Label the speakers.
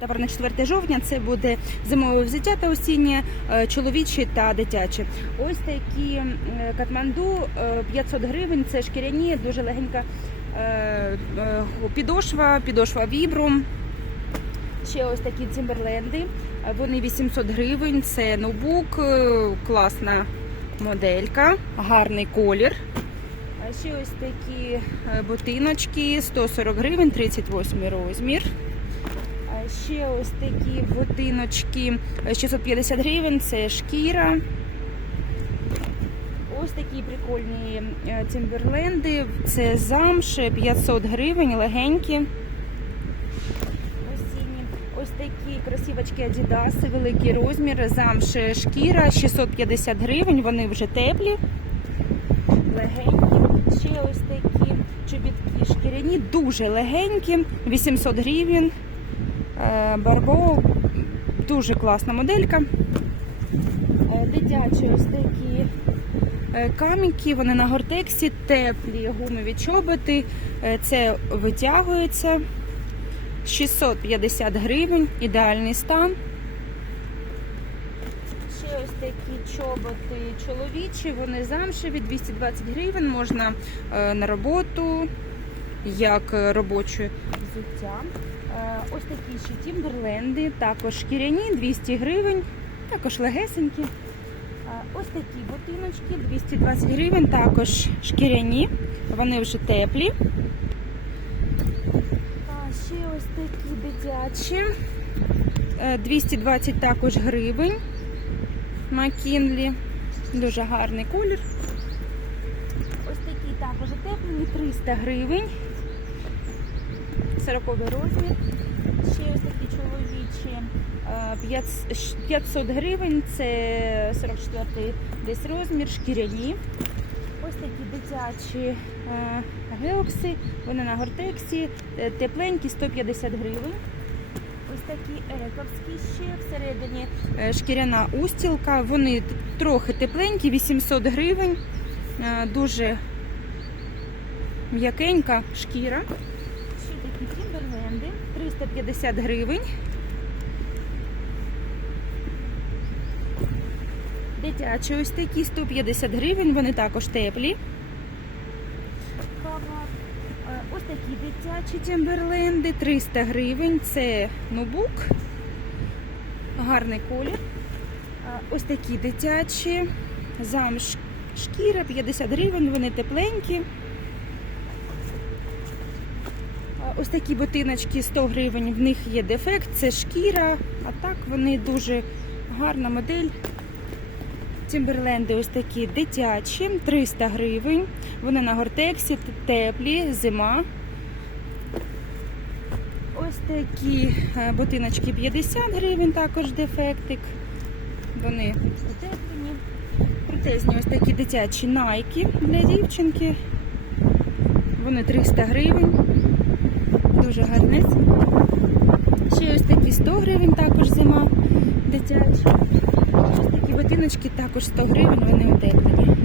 Speaker 1: Товар на 4 жовтня це буде зимове взуття та осіннє, е, чоловічі та дитячі. Ось такі е, катманду е, 500 гривень. Це шкіряні, дуже легенька е, е, підошва, підошва вібрум. Ще ось такі цімберленди. Е, Вони 800 гривень. Це ноутбук, е, класна моделька, гарний колір. А ще ось такі е, ботиночки 140 гривень, 38 розмір. Ще ось такі ботиночки е, 650 гривень, це шкіра. Ось такі прикольні е, цимберленди, це замш 500 гривень, легенькі. Ось такі кросівочки Adidas, великий розмір, замш шкіра 650 гривень, вони вже теплі, легенькі. Ще ось такі чобітки шкіряні, дуже легенькі, 800 гривень. Е, Барбо дуже класна моделька. Е, Дитячі ось такі е, камінки, вони на гортексі, теплі гумові чоботи. Це витягується 650 гривень, ідеальний стан. Ще ось такі чоботи чоловічі, вони замшеві, 220 гривень, можна на роботу, як робоче взуття. Е, Ось такі ще тімберленди, також шкіряні, 200 гривень, також легесенькі. Е, Ось такі ботиночки, 220 гривень, також шкіряні, вони вже теплі. А ще ось такі дитячі, е, 220 також гривень. Макінлі, дуже гарний колір. Ось такі також теплі, 300 гривень. 40 розмір. Ще ось такі чоловічі е, 500 гривень, це 44 десь розмір, шкіряні. Ось такі дитячі е, геокси, вони на гортексі, е, тепленькі 150 гривень. Ось такі ековські ще всередині е, шкіряна устілка. Вони трохи тепленькі, 800 гривень. Е, Дуже м'якенька шкіра. Ще 350 гривень. Дитячі ось такі 150 гривень, вони також теплі. Ось такі дитячі тімберленди 300 гривень. Це ноутбук. Гарний колір. Ось такі дитячі. Замш шкіра 50 гривень, вони тепленькі. А Ось такі ботиночки 100 гривень, в них є дефект, це шкіра, а так вони дуже гарна модель. Тімберленди ось такі дитячі, 300 гривень. Вони на гортексі, теплі, зима. Ось такі е, ботиночки 50 гривень, також дефектик. Вони утеплені. Протезні ось такі дитячі найки для дівчинки. Вони 300 гривень. Дуже гарні. Ще ось такі 100 гривень, також зима дитячі. Ось такі ботиночки також 100 гривень, вони утеплені.